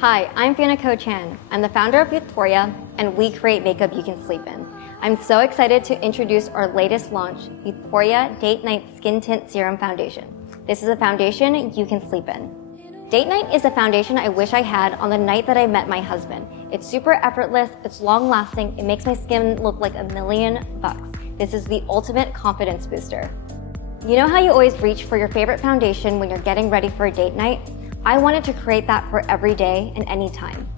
Hi, I'm Fiona Ko Chan. I'm the founder of Youthforia, and we create makeup you can sleep in. I'm so excited to introduce our latest launch, Youthforia Date Night Skin Tint Serum Foundation. This is a foundation you can sleep in. Date Night is a foundation I wish I had on the night that I met my husband. It's super effortless, it's long-lasting, it makes my skin look like $1,000,000. This is the ultimate confidence booster. You know how you always reach for your favorite foundation when you're getting ready for a date night? I wanted to create that for every day and any time.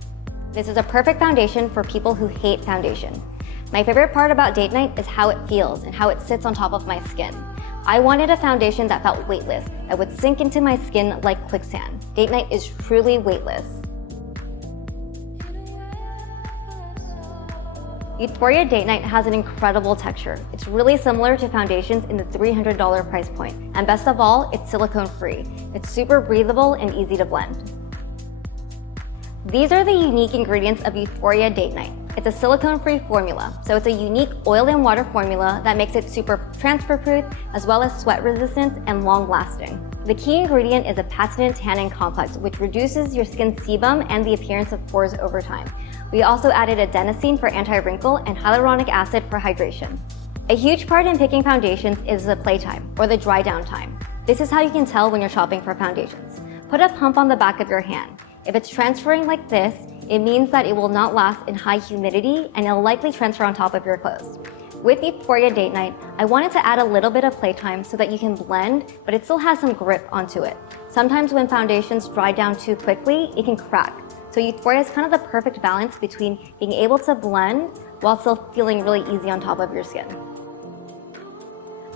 This is a perfect foundation for people who hate foundation. My favorite part about date night is how it feels and how it sits on top of my skin. I wanted a foundation that felt weightless, that would sink into my skin like quicksand. Date night is truly weightless. Youthforia Date Night has an incredible texture. It's really similar to foundations in the $300 price point. And best of all, it's silicone-free. It's super breathable and easy to blend. These are the unique ingredients of Youthforia Date Night. It's a silicone-free formula, so it's a unique oil and water formula that makes it super transfer-proof, as well as sweat-resistant and long-lasting. The key ingredient is a patented tannin complex, which reduces your skin's sebum and the appearance of pores over time. We also added adenosine for anti-wrinkle and hyaluronic acid for hydration. A huge part in picking foundations is the playtime, or the dry down time. This is how you can tell when you're shopping for foundations. Put a pump on the back of your hand. If it's transferring like this, it means that it will not last in high humidity and it'll likely transfer on top of your clothes. With Youthforia Date Night, I wanted to add a little bit of playtime so that you can blend, but it still has some grip onto it. Sometimes when foundations dry down too quickly, it can crack. So Youthforia is kind of the perfect balance between being able to blend while still feeling really easy on top of your skin.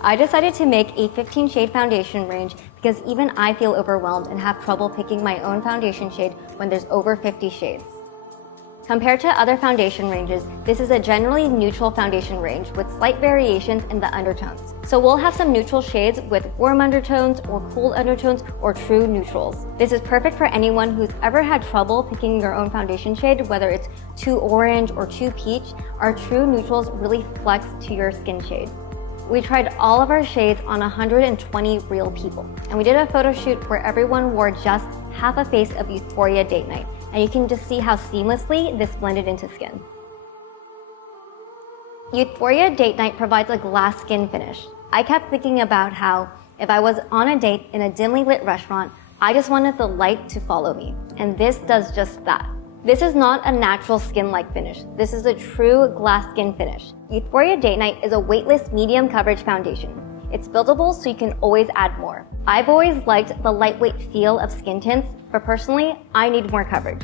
I decided to make a 15 shade foundation range because even I feel overwhelmed and have trouble picking my own foundation shade when there's over 50 shades. Compared to other foundation ranges, this is a generally neutral foundation range with slight variations in the undertones. So we'll have some neutral shades with warm undertones or cool undertones or true neutrals. This is perfect for anyone who's ever had trouble picking your own foundation shade, whether it's too orange or too peach. Our true neutrals really flex to your skin shade. We tried all of our shades on 120 real people, and we did a photo shoot where everyone wore just half a face of Youthforia Date Night, and you can just see how seamlessly this blended into skin. Youthforia Date Night provides a glass skin finish. I kept thinking about how if I was on a date in a dimly lit restaurant, I just wanted the light to follow me, and this does just that. This is not a natural skin-like finish. This is a true glass skin finish. Youthforia Date Night is a weightless medium coverage foundation. It's buildable so you can always add more. I've always liked the lightweight feel of skin tints, but personally, I need more coverage.